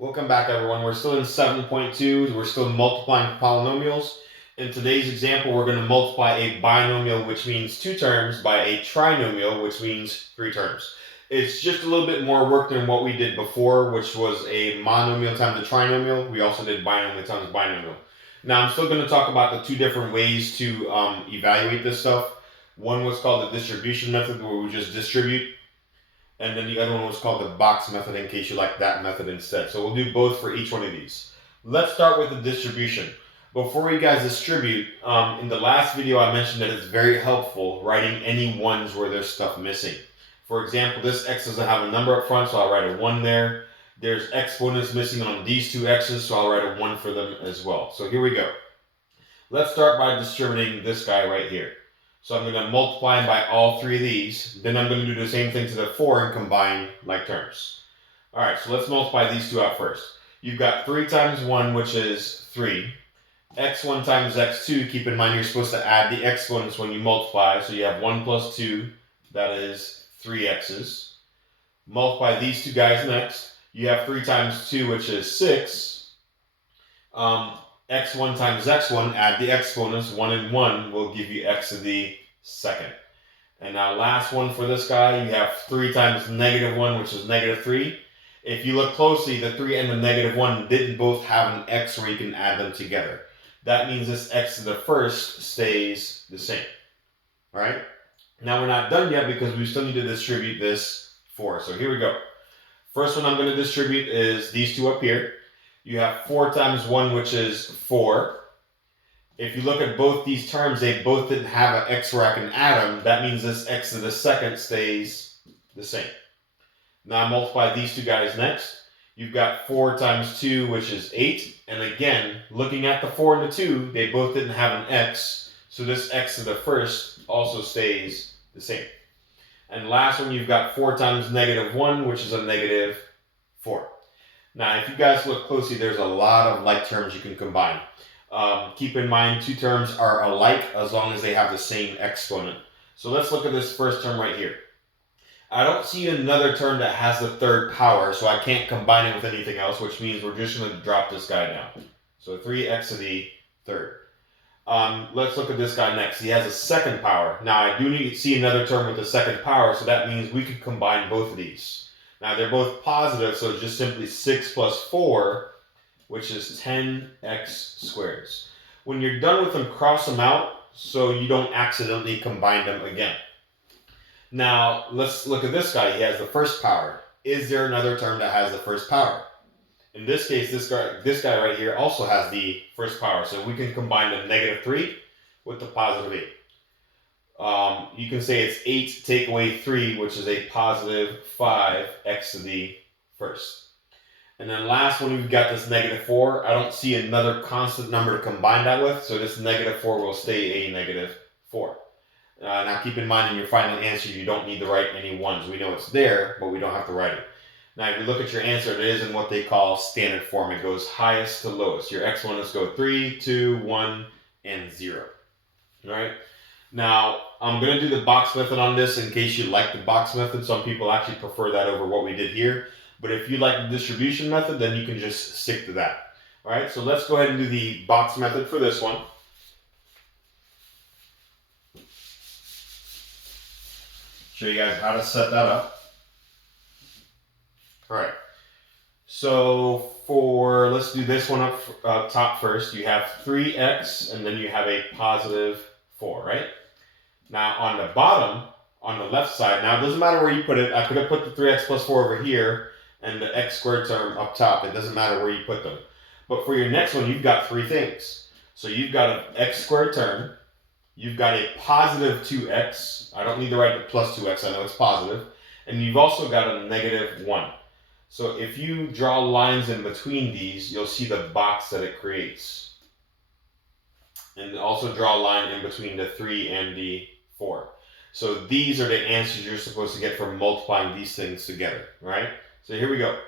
Welcome back, everyone. We're still in 7.2. We're still multiplying polynomials. In today's example, we're going to multiply a binomial, which means 2 terms, by a trinomial, which means 3 terms. It's just a little bit more work than what we did before, which was a monomial times a trinomial. We also did binomial times binomial. Now, I'm still going to talk about the 2 different ways to evaluate this stuff. One was called the distribution method, where we just distribute. And then the other one was called the box method, in case you like that method instead. So we'll do both for each one of these. Let's start with the distribution. Before you guys distribute, in the last video I mentioned that it's very helpful writing any ones where there's stuff missing. For example, this x doesn't have a number up front, so I'll write a 1 there. There's exponents missing on these 2 x's, so I'll write a 1 for them as well. So here we go. Let's start by distributing this guy right here. So I'm going to multiply by all 3 of these. Then I'm going to do the same thing to the 4 and combine like terms. All right, so let's multiply these 2 out first. You've got 3 times 1, which is 3. x1 times x2, keep in mind you're supposed to add the exponents when you multiply. So you have 1 plus 2, that is 3x's. Multiply these 2 guys next. You have 3 times 2, which is 6. X1 times x1, add the exponents, 1 and 1 will give you x to the second. And now last one for this guy, you have 3 times negative 1, which is negative 3. If you look closely, the 3 and the negative 1 didn't both have an x where you can add them together. That means this x to the first stays the same. All right? Now we're not done yet because we still need to distribute this 4. So here we go. First one I'm going to distribute is these 2 up here. You have 4 times 1, which is 4. If you look at both these terms, they both didn't have an x where I can add them. That means this x to the second stays the same. Now multiply these 2 guys next. You've got 4 times 2, which is 8. And again, looking at the 4 and the 2, they both didn't have an x. So this x to the first also stays the same. And last one, you've got 4 times negative 1, which is a negative 4. Now, if you guys look closely, there's a lot of like terms you can combine. Keep in mind, 2 terms are alike as long as they have the same exponent. So let's look at this first term right here. I don't see another term that has the 3rd power, so I can't combine it with anything else, which means we're just going to drop this guy down. So 3x to the 3rd. Let's look at this guy next. He has a 2nd power. Now, I do need to see another term with the 2nd power, so that means we could combine both of these. Now, they're both positive, so it's just simply 6 plus 4, which is 10x squares. When you're done with them, cross them out so you don't accidentally combine them again. Now, let's look at this guy. He has the 1st power. Is there another term that has the 1st power? In this case, this guy right here also has the 1st power, so we can combine the negative 3 with the positive 8. You can say it's 8 take away 3, which is a positive 5x to the first. And then last one, we've got this negative 4. I don't see another constant number to combine that with, so this negative 4 will stay a negative 4. Now keep in mind in your final answer, you don't need to write any ones. We know it's there, but we don't have to write it. Now if you look at your answer, it is in what they call standard form. It goes highest to lowest. Your exponents go 3, 2, 1, and 0. All right? Now, I'm going to do the box method on this in case you like the box method. Some people actually prefer that over what we did here. But if you like the distribution method, then you can just stick to that. All right, so let's go ahead and do the box method for this one. Show you guys how to set that up. All right, so let's do this one up top first. You have 3x, and then you have a positive 4, right? Now on the bottom, on the left side, now it doesn't matter where you put it. I could have put the 3x plus 4 over here and the x squared term up top. It doesn't matter where you put them. But for your next one, you've got 3 things. So you've got an x squared term. You've got a positive 2x. I don't need to write the plus 2x. I know it's positive. And you've also got a negative 1. So if you draw lines in between these, you'll see the box that it creates. And also draw a line in between the 3 and the 4. So these are the answers you're supposed to get from multiplying these things together, right? So here we go.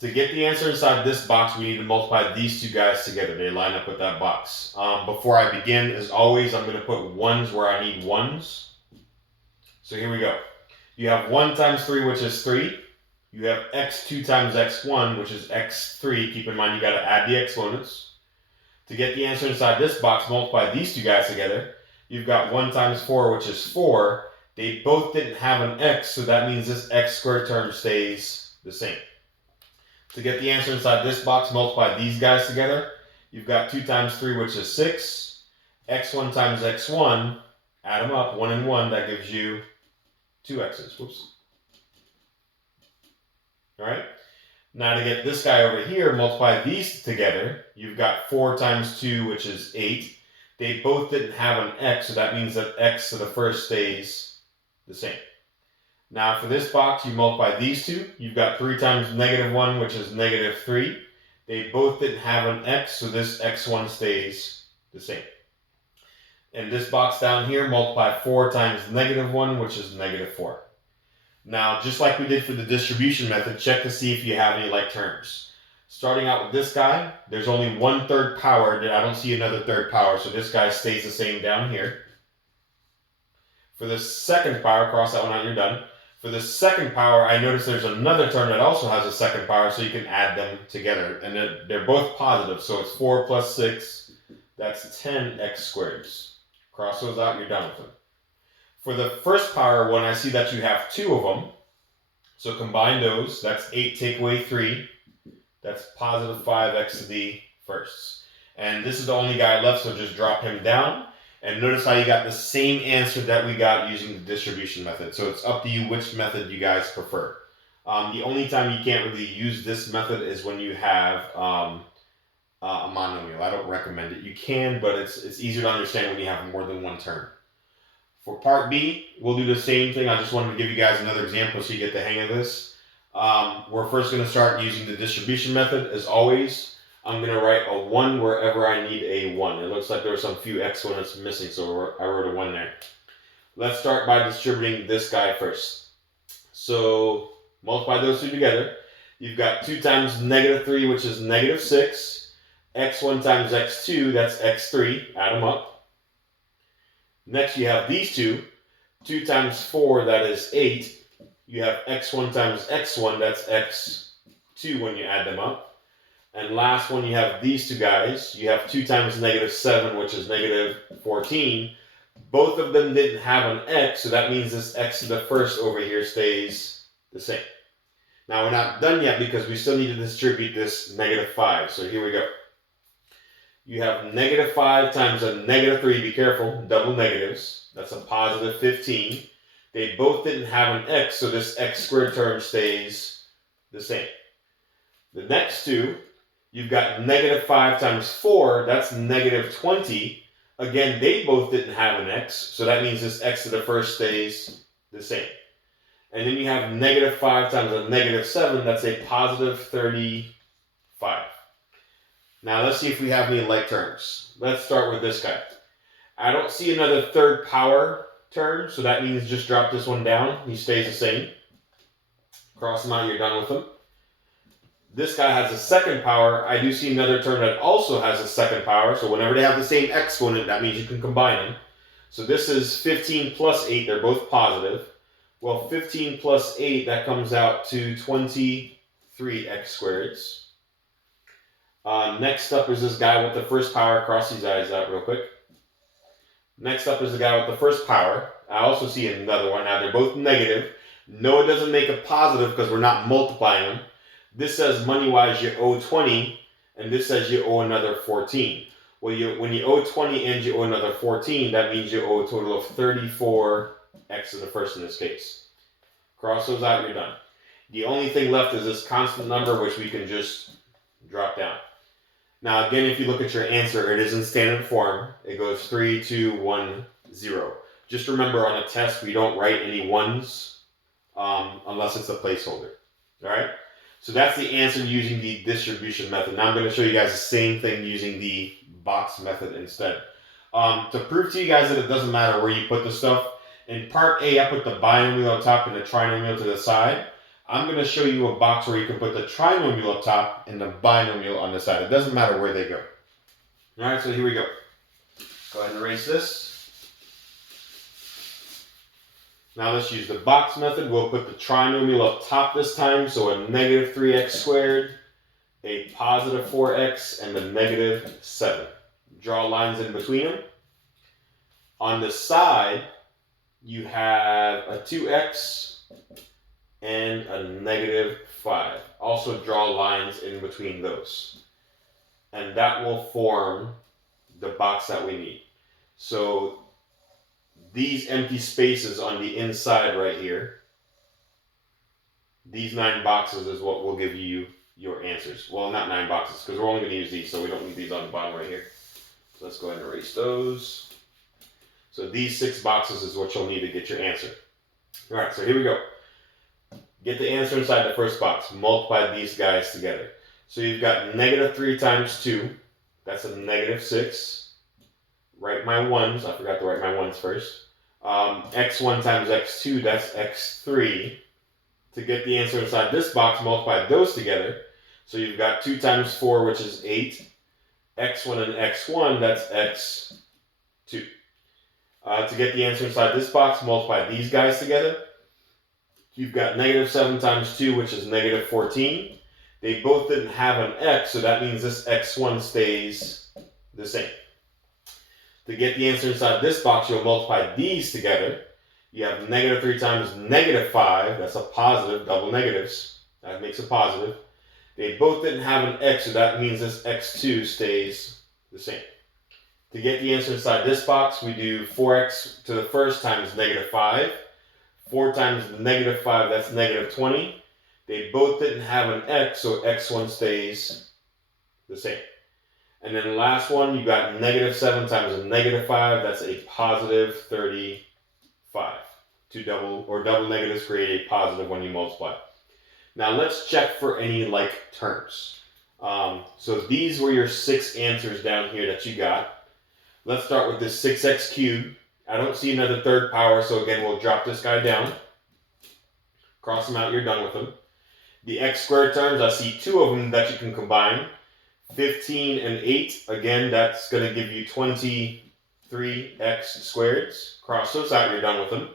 To get the answer inside this box, we need to multiply these 2 guys together. They line up with that box. Before I begin, as always, I'm going to put ones where I need ones. So here we go. You have 1 times 3, which is 3. You have x2 times x1, which is x3. Keep in mind you got to add the exponents. To get the answer inside this box, multiply these two guys together. You've got 1 times 4, which is 4. They both didn't have an x, so that means this x squared term stays the same. To get the answer inside this box, multiply these guys together. You've got 2 times 3, which is 6. x1 times x1, add them up, 1 and 1, that gives you 2 x's. Whoops. All right. Now to get this guy over here, multiply these together. You've got 4 times 2, which is 8. They both didn't have an x, so that means that x to the first stays the same. Now for this box, you multiply these two. You've got 3 times -1, which is -3. They both didn't have an x, so this x1 stays the same. In this box down here, multiply 4 times -1, which is -4. Now, just like we did for the distribution method, check to see if you have any like terms. Starting out with this guy, there's only 1/3 power. I don't see another third power, so this guy stays the same down here. For the second power, cross that one out, you're done. For the second power, I notice there's another term that also has a second power, so you can add them together. And they're both positive, so it's 4 plus 6, that's 10x squareds. Cross those out, you're done with them. For the first power one, I see that you have 2 of them. So combine those, that's 8 take away 3. That's positive 5x to the firsts. And this is the only guy left, so just drop him down. And notice how you got the same answer that we got using the distribution method. So it's up to you which method you guys prefer. The only time you can't really use this method is when you have a monomial. I don't recommend it. You can, but it's easier to understand when you have more than one term. For part B, we'll do the same thing. I just wanted to give you guys another example so you get the hang of this. We're first going to start using the distribution method. As always, I'm going to write a 1 wherever I need a 1. It looks like there were some few exponents missing, so I wrote a 1 there. Let's start by distributing this guy first. So multiply those two together. You've got 2 times -3, which is -6. x1 times x2, that's x3. Add them up. Next, you have these two. 2 times 4, that is 8. You have x1 times x1, that's x2 when you add them up. And last one, you have these two guys. You have 2 times -7, which is -14. Both of them didn't have an x, so that means this x to the first over here stays the same. Now, we're not done yet because we still need to distribute this -5. So here we go. You have -5 times a -3. Be careful, double negatives. That's a positive 15. They both didn't have an x, so this x squared term stays the same. The next two, you've got -5 times 4, that's -20. Again, they both didn't have an x, so that means this x to the first stays the same. And then you have -5 times a -7, that's a positive 35. Now let's see if we have any like terms. Let's start with this guy. I don't see another third power term, so that means just drop this one down. He stays the same. Cross him out, you're done with him. This guy has a second power. I do see another term that also has a second power. So whenever they have the same exponent, that means you can combine them. So this is 15 plus 8. They're both positive. Well, 15 plus 8, that comes out to 23x squareds. Next up is this guy with the first power. Cross these eyes out real quick. Next up is the guy with the first power. I also see another one. Now, they're both negative. No, it doesn't make a positive because we're not multiplying them. This says money-wise you owe 20, and this says you owe another 14. Well, when you owe 20 and you owe another 14, that means you owe a total of 34x to the first in this case. Cross those out, you're done. The only thing left is this constant number, which we can just drop down. Now, again, if you look at your answer, it is in standard form. It goes 3, 2, 1, 0. Just remember, on a test, we don't write any ones unless it's a placeholder. All right? So that's the answer using the distribution method. Now I'm going to show you guys the same thing using the box method instead. To prove to you guys that it doesn't matter where you put the stuff, in part A, I put the binomial on top and the trinomial to the side. I'm going to show you a box where you can put the trinomial up top and the binomial on the side. It doesn't matter where they go. All right, so here we go. Go ahead and erase this. Now let's use the box method. We'll put the trinomial up top this time. So a negative 3x squared, a positive 4x, and a negative 7. Draw lines in between them. On the side, you have a 2x and a negative 5. Also draw lines in between those. And that will form the box that we need. So these empty spaces on the inside right here, these 9 boxes is what will give you your answers. Well, not 9 boxes, because we're only going to use these, so we don't need these on the bottom right here. So let's go ahead and erase those. So these 6 boxes is what you'll need to get your answer. All right, so here we go. Get the answer inside the first box. Multiply these guys together. So you've got negative 3 times 2. That's a negative 6. Write my 1s. I forgot to write my 1s first. X1 times x2, that's x3. To get the answer inside this box, multiply those together. So you've got 2 times 4, which is 8. X1 and x1, that's x2. To get the answer inside this box, multiply these guys together. You've got negative 7 times 2, which is negative 14. They both didn't have an x, so that means this x1 stays the same. To get the answer inside this box, you'll multiply these together. You have negative 3 times negative 5. That's a positive, double negatives. That makes a positive. They both didn't have an x, so that means this x2 stays the same. To get the answer inside this box, we do 4x to the first times negative 5. 4 times negative 5, that's negative 20. They both didn't have an x, so x1 stays the same. And then the last one, you got negative 7 times a negative 5, that's a positive 35. Double negatives create a positive when you multiply. Now let's check for any like terms. So these were your 6 answers down here that you got. Let's start with this 6x cubed. I don't see another third power, so again, we'll drop this guy down. Cross them out, you're done with them. The x squared terms, I see 2 of them that you can combine. 15 and 8, again, that's going to give you 23x squareds. Cross those out, you're done with them.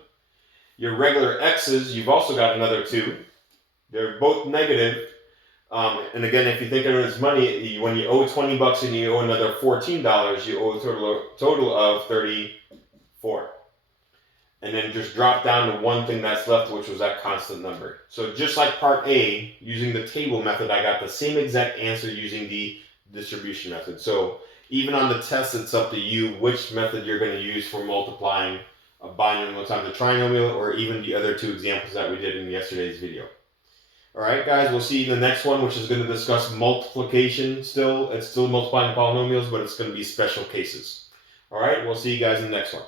Your regular x's, you've also got another 2. They're both negative. And again, if you think of it as money, when you owe $20 and you owe another $14, you owe a total of 34. And then just drop down to one thing that's left, which was that constant number. So just like part A, using the table method, I got the same exact answer using the distribution method. So even on the test, it's up to you which method you're going to use for multiplying a binomial times a trinomial, or even the other 2 examples that we did in yesterday's video. Alright guys, we'll see you in the next one, which is going to discuss multiplication still. It's still multiplying polynomials, but it's going to be special cases. Alright, we'll see you guys in the next one.